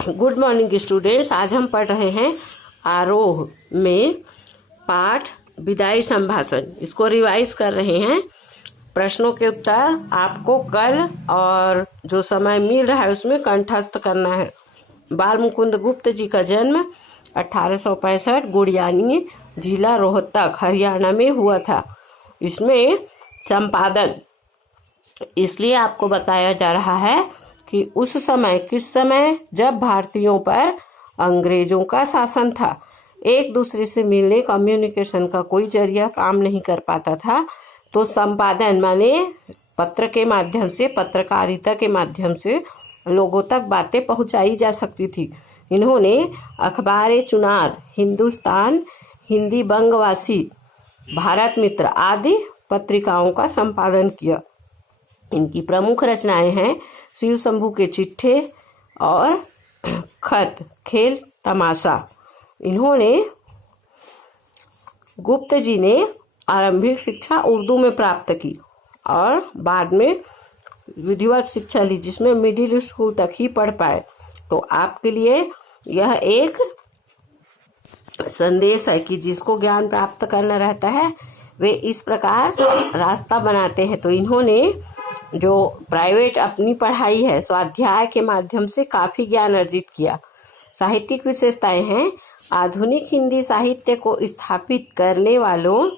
Good morning students. आज हम पढ़ रहे हैं आरोह में पाठ विदाई संभाषण। इसको रिवाइज कर रहे हैं। प्रश्नों के उत्तर आपको कल और जो समय मिल रहा है उसमें कंठस्थ करना है। बाल मुकुंद गुप्त जी का जन्म 1865 गुड़ियानी जिला रोहतक हरियाणा में हुआ था। इसमें संपादन इसलिए आपको बताया जा रहा है कि उस समय किस समय जब भारतीयों पर अंग्रेजों का शासन था, एक दूसरे से मिलने कम्युनिकेशन का कोई जरिया काम नहीं कर पाता था, तो संपादन माने पत्र के माध्यम से, पत्रकारिता के माध्यम से लोगों तक बातें पहुंचाई जा सकती थी। इन्होंने अखबार चुनार, हिंदुस्तान, हिंदी बंगवासी, भारत मित्र आदि पत्रिकाओं का संपादन किया। इनकी प्रमुख रचनाएं हैं शिव शंभू के चिट्ठे और खत, खेल तमाशा। इन्होंने गुप्त जी ने आरंभिक शिक्षा उर्दू में प्राप्त की और बाद में विधिवत शिक्षा ली, जिसमें मिडिल स्कूल तक ही पढ़ पाए। तो आपके लिए यह एक संदेश है कि जिसको ज्ञान प्राप्त करना रहता है वे इस प्रकार रास्ता बनाते हैं। तो इन्होंने जो प्राइवेट अपनी पढ़ाई है स्वाध्याय के माध्यम से काफी ज्ञान अर्जित किया। साहित्यिक विशेषताएं हैं, आधुनिक हिंदी साहित्य को स्थापित करने वालों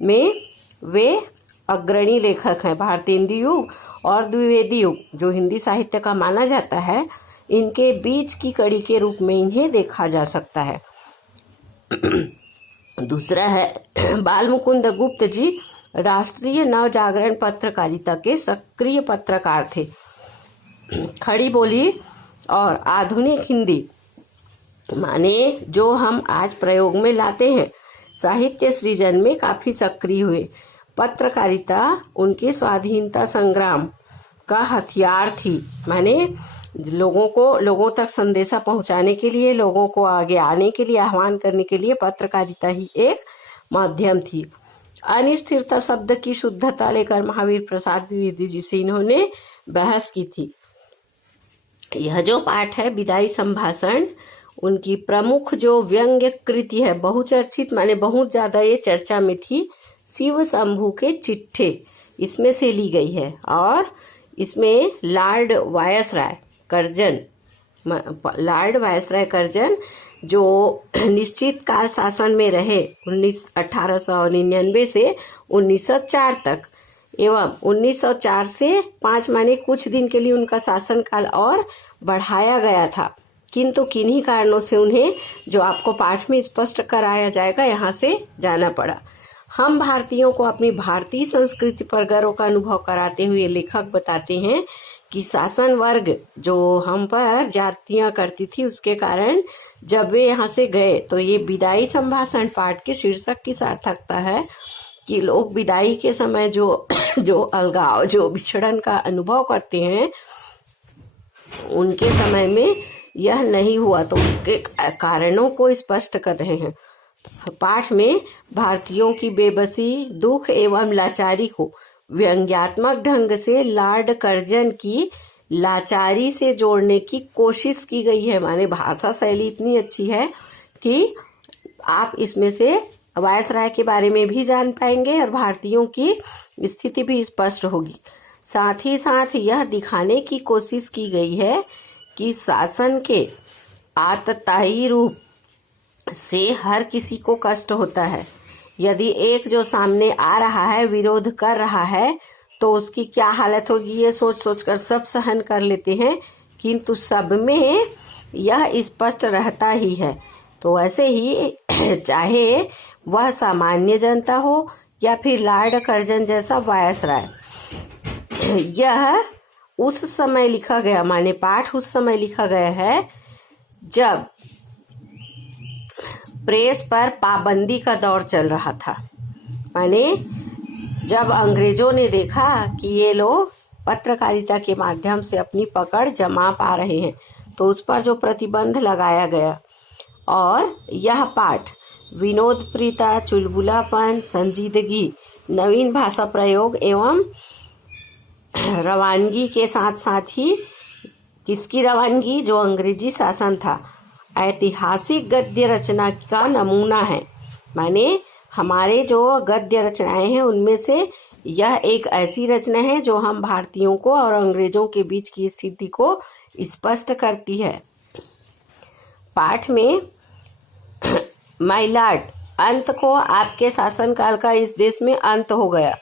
में वे अग्रणी लेखक हैं। भारतीय हिंदी युग और द्विवेदी युग जो हिंदी साहित्य का माना जाता है, इनके बीच की कड़ी के रूप में इन्हें देखा जा सकता है। दूसरा है बाल मुकुंद गुप्त जी राष्ट्रीय नव जागरण पत्रकारिता के सक्रिय पत्रकार थे। खड़ी बोली और आधुनिक हिंदी माने जो हम आज प्रयोग में लाते हैं, साहित्य सृजन में काफी सक्रिय हुए। पत्रकारिता उनके स्वाधीनता संग्राम का हथियार थी, माने लोगों तक संदेशा पहुंचाने के लिए, लोगों को आगे आने के लिए, आह्वान करने के लिए पत्रकारिता ही एक माध्यम थी। अनिस्थिरता शब्द की शुद्धता लेकर महावीर प्रसाद द्विवेदी जी से इन्होंने बहस की थी। यह जो पाठ है विदाई संभाषण, उनकी प्रमुख जो व्यंग्य कृति है, बहुचर्चित माने बहुत ज्यादा ये चर्चा में थी, शिव शंभू के चिट्ठे, इसमें से ली गई है। और इसमें लॉर्ड वायसराय कर्जन जो निश्चित काल शासन में रहे 1899 से 1904 तक एवं 1904 से 5 माने कुछ दिन के लिए उनका शासन काल और बढ़ाया गया था, किंतु किन्हीं कारणों से उन्हें, जो आपको पाठ में स्पष्ट कराया जाएगा, यहाँ से जाना पड़ा। हम भारतीयों को अपनी भारतीय संस्कृति पर गर्व का अनुभव कराते हुए लेखक बताते हैं कि शासन वर्ग जो हम पर जातियां करती थी, उसके कारण जब वे यहाँ से गए, तो ये विदाई संभाषण पाठ के शीर्षक की सार्थकता है कि लोग विदाई के समय जो अलगाव, जो विछड़न का अनुभव करते हैं, उनके समय में यह नहीं हुआ, तो उसके कारणों को स्पष्ट कर रहे हैं। पाठ में भारतीयों की बेबसी, दुख एवं लाचारी को व्यंग्यात्मक ढंग से लॉर्ड कर्जन की लाचारी से जोड़ने की कोशिश की गई है। माने भाषा शैली इतनी अच्छी है कि आप इसमें से वायसराय के बारे में भी जान पाएंगे और भारतीयों की स्थिति भी स्पष्ट होगी। साथ ही साथ यह दिखाने की कोशिश की गई है कि शासन के आतताई रूप से हर किसी को कष्ट होता है। यदि एक जो सामने आ रहा है, विरोध कर रहा है, तो उसकी क्या हालत होगी ये सोच कर सब सहन कर लेते हैं, किंतु सब में यह स्पष्ट रहता ही है। तो ऐसे ही चाहे वह सामान्य जनता हो या फिर लॉर्ड कर्जन जैसा वायसराय, यह उस समय लिखा गया, माने पाठ उस समय लिखा गया है जब प्रेस पर पाबंदी का दौर चल रहा था। माने जब अंग्रेजों ने देखा कि ये लोग पत्रकारिता के माध्यम से अपनी पकड़ जमा पा रहे हैं, तो उस पर जो प्रतिबंध लगाया गया। और यह पाठ विनोदप्रियता, चुलबुलापन, संजीदगी, नवीन भाषा प्रयोग एवं रवानगी के साथ साथ ही किसकी रवानगी? जो अंग्रेजी शासन था। ऐतिहासिक गद्य रचना का नमूना है, माने हमारे जो गद्य रचनाएं हैं उनमें से यह एक ऐसी रचना है जो हम भारतीयों को और अंग्रेजों के बीच की स्थिति को स्पष्ट करती है। पाठ में माय लॉर्ड, अंत को आपके शासनकाल का इस देश में अंत हो गया।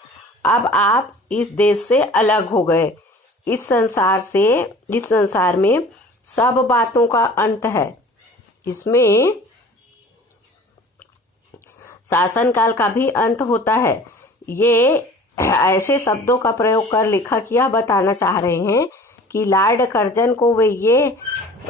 अब आप इस देश से अलग हो गए। इस संसार में सब बातों का अंत है। इसमें शासनकाल का भी अंत होता है। ये ऐसे शब्दों का प्रयोग कर लेखक यह बताना चाह रहे हैं कि लॉर्ड कर्जन को वे ये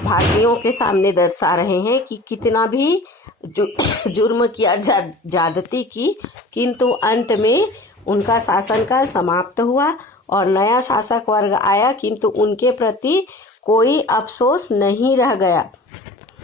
भारतीयों के सामने दर्शा रहे हैं कि कितना भी जुर्म किया, ज्यादती की, किंतु अंत में उनका शासनकाल समाप्त हुआ और नया शासक वर्ग आया, किंतु उनके प्रति कोई अफसोस नहीं रह गया।